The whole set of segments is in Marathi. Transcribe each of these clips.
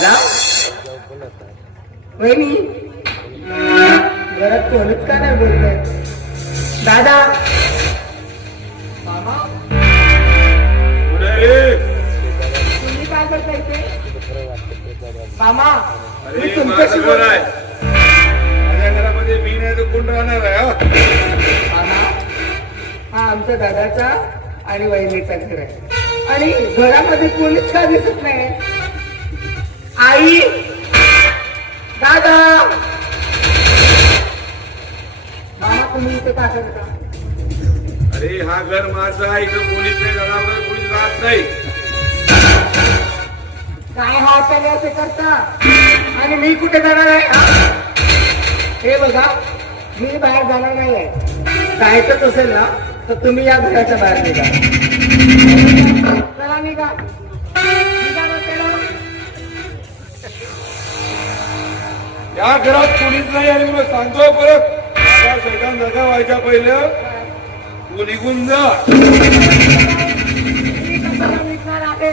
दादा वहिनी घरात कोणीच का नाही बोलतोय दादा मामा तुम्ही काय करता इथे मामा मी तुमच्याशी बोलतोय माझ्या घरामध्ये मी नाही तर कोण राहणार आहे मामा हा आमच्या दादाचा आणि वहिनीचा घर आहे आणि घरामध्ये कोणीच का दिसत नाही आई दादा मामा तुम्ही इथे का करता अरे हा घर माझं आहे इथं कोणीच नाही घरावर कोणीच राहत नाही काय हात आले असे करता आणि मी कुठे जाणार आहे हे बघा मी बाहेर जाणार नाही आहे जायचंच असेल ना तर तुम्ही या घराच्या बाहेर निघा चला निघा या घरात कोणीच नाही आणि मला सांगतो परत माझा सैतान जागा व्हायच्या पहिलं तू निघून जा निघणार आहे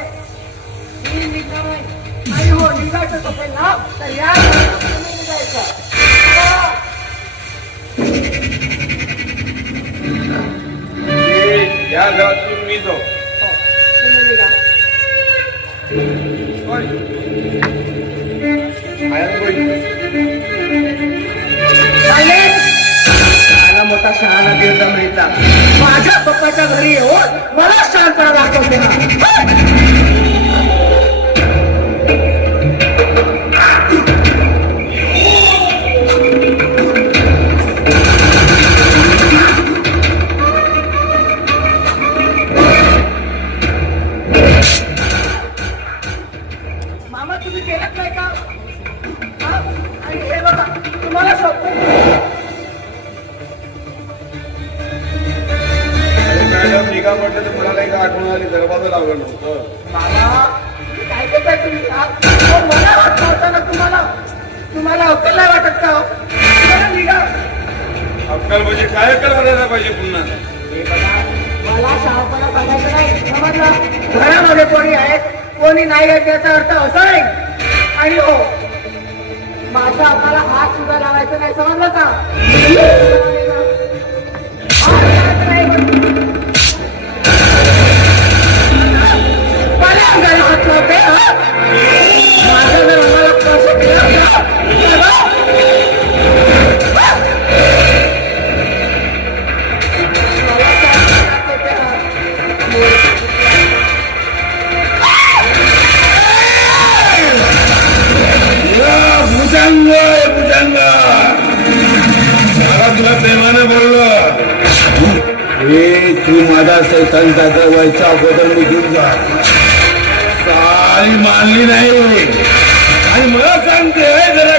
मी निघणार आहे आणि हो निघायचं असेल ना तर या निघायचं या घरातून मी जाऊ तुम्ही निघा मला मोठा शहाणा देवता मिळता माझ्या पप्पाच्या घरी येऊन मला शहाणपणा दाखवते ना मामा तुम्ही केलंच नाही का आणि हे बघा तुम्हाला शोधतो मॅडम निघा म्हटलं तर मला नाही का आठवण आली दरवाजा लावलं नव्हतं मामा काय करताय तुम्ही मला वाटत होतं ना तुम्हाला अक्कल नाही वाटत का तुम्हाला निघा अक्कल म्हणजे काय अक्कल वाटायला पाहिजे पुन्हा हे बघा मला शहाणपणा बघायचं नाही समजलं घरामध्ये कोणी आहे कोणी नाही आहे त्याचा अर्थ असा नाही आणि हो माझ्या आम्हाला हात सुद्धा लावायचं नाही समजलं का मला अंगाला हात लावते माझं जर मला स्पर्श केला भुजंग मला तुला प्रेमाने बोललो हे तू माझा सैतान दादा व्हायचा अगोदर निघून जा सारी मानली नाही आणि मला सांगते जरा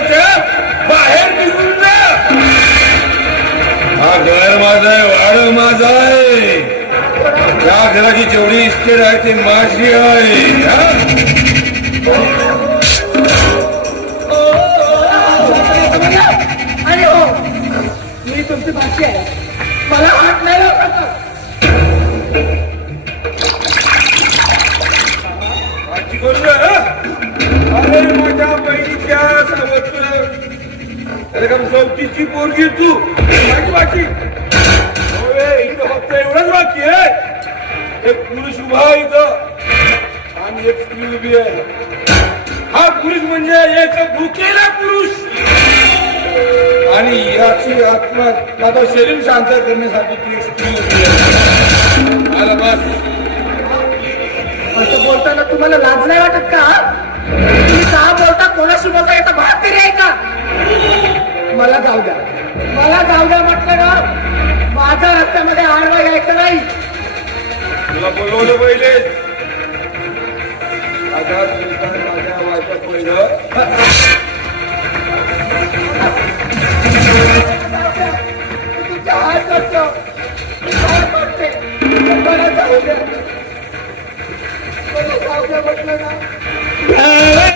बाहेर निघून जा हा घर माझा आहे वाड माझा आहे त्या घराची जेवढी इस्टेट आहे ती माझी आहे आणि हो मी तुमची भाषी आहे मला हात नाही लावत अरे माझ्या बहिणीच्या सावत्र सोबतीची पोरगी तू माझी बाकी इथं फक्त एवढंच बाकी आहे एक पुरुष उभा इथं आणि एक स्त्री उभी आहे हा पुरुष म्हणजे एक भुकेला पुरुष आणि याची आत्मा माझं शरीर शांत करण्यासाठी ती एक स्त्री उभी आहे बस असं बोलताना तुम्हाला लाज नाही वाटत का तुम्ही का बोलता कोणाशी बोलता याचा भाग तरी आहे का मला जाऊ द्या म्हटलं ना माझ्या रस्त्यामध्ये आडवा यायचं नाही तुला बोलवलं पहिले माझ्या वाचा पहिलं तुमच्या हात करतो